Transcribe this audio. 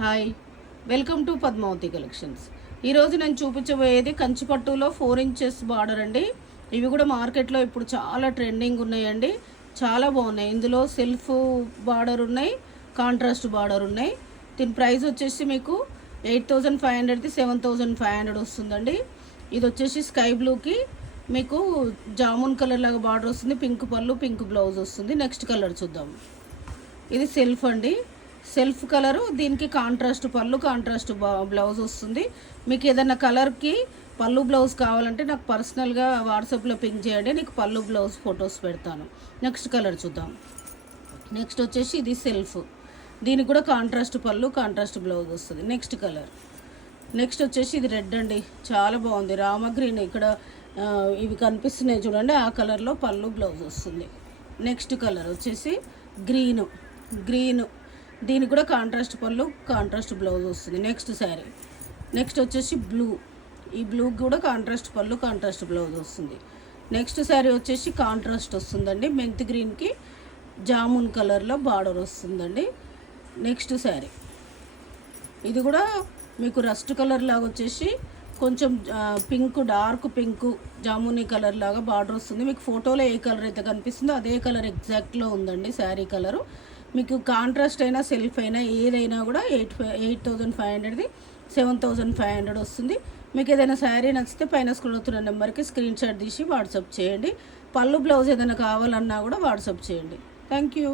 Hi, welcome to Padmavati collections. ఈరోజు నేను చూపించబోయేది కంచిపట్టులో 4 inches border అండి. ఇవి కూడా మార్కెట్లో ఇప్పుడు చాలా ట్రెండింగ్ ఉన్నాయండి. చాలా బాగున్నాయి. ఇందులో సెల్ఫ్ బార్డర్ ఉన్నాయి, కాంట్రాస్ట్ బార్డర్ ఉన్నాయి. దీని ప్రైస్ వచ్చేసి మీకు 8,500ది 7,500 వస్తుందండి. ఇది వచ్చేసి స్కై బ్లూకి మీకు జామున్ కలర్ లాగా బార్డర్ వస్తుంది. పింక్ పళ్ళు, పింక్ బ్లౌజ్ వస్తుంది. నెక్స్ట్ కలర్ చూద్దాం. ఇది సెల్ఫ్ అండి. సెల్ఫ్ కలరు, దీనికి కాంట్రాస్ట్ పళ్ళు, కాంట్రాస్ట్ బ్లౌజ్ వస్తుంది. మీకు ఏదైనా కలర్కి పళ్ళు బ్లౌజ్ కావాలంటే నాకు పర్సనల్గా వాట్సాప్లో పింక్ చేయండి, నీకు పళ్ళు బ్లౌజ్ ఫొటోస్ పెడతాను. నెక్స్ట్ కలర్ చూద్దాం. నెక్స్ట్ వచ్చేసి ఇది సెల్ఫ్, దీనికి కూడా కాంట్రాస్ట్ పళ్ళు, కాంట్రాస్ట్ బ్లౌజ్ వస్తుంది. Next colour. నెక్స్ట్ వచ్చేసి ఇది రెడ్ అండి, చాలా బాగుంది. రామ గ్రీన్ ఇక్కడ ఇవి కనిపిస్తున్నాయి చూడండి, ఆ కలర్లో పళ్ళు బ్లౌజ్ వస్తుంది. నెక్స్ట్ కలర్ వచ్చేసి గ్రీను, దీనికి కూడా కాంట్రాస్ట్ పళ్ళు, కాంట్రాస్ట్ బ్లౌజ్ వస్తుంది. నెక్స్ట్ శారీ. నెక్స్ట్ వచ్చేసి బ్లూ, ఈ బ్లూకి కూడా కాంట్రాస్ట్ పళ్ళు, కాంట్రాస్ట్ బ్లౌజ్ వస్తుంది. నెక్స్ట్ శారీ వచ్చేసి కాంట్రాస్ట్ వస్తుందండి, మెంత్ గ్రీన్కి జామున్ కలర్లో బార్డర్ వస్తుందండి. నెక్స్ట్ శారీ. ఇది కూడా మీకు రస్ట్ కలర్ లాగా వచ్చేసి కొంచెం pink, dark pink jamuni colour లాగా బార్డర్ వస్తుంది. మీకు ఫోటోలో ఏ కలర్ అయితే కనిపిస్తుందో అదే కలర్ ఎగ్జాక్ట్లో ఉందండి శారీ కలరు. మీకు కాంట్రాస్ట్ అయినా సెల్ఫ్ అయినా ఏదైనా కూడా 8,500ది 7,500 వస్తుంది. మీకు ఏదైనా శారీ నచ్చితే పైన స్క్రోల్ అవుతున్న నెంబర్కి స్క్రీన్ షాట్ తీసి వాట్సాప్ చేయండి. పళ్ళు బ్లౌజ్ ఏదైనా కావాలన్నా కూడా వాట్సాప్ చేయండి. Thank you.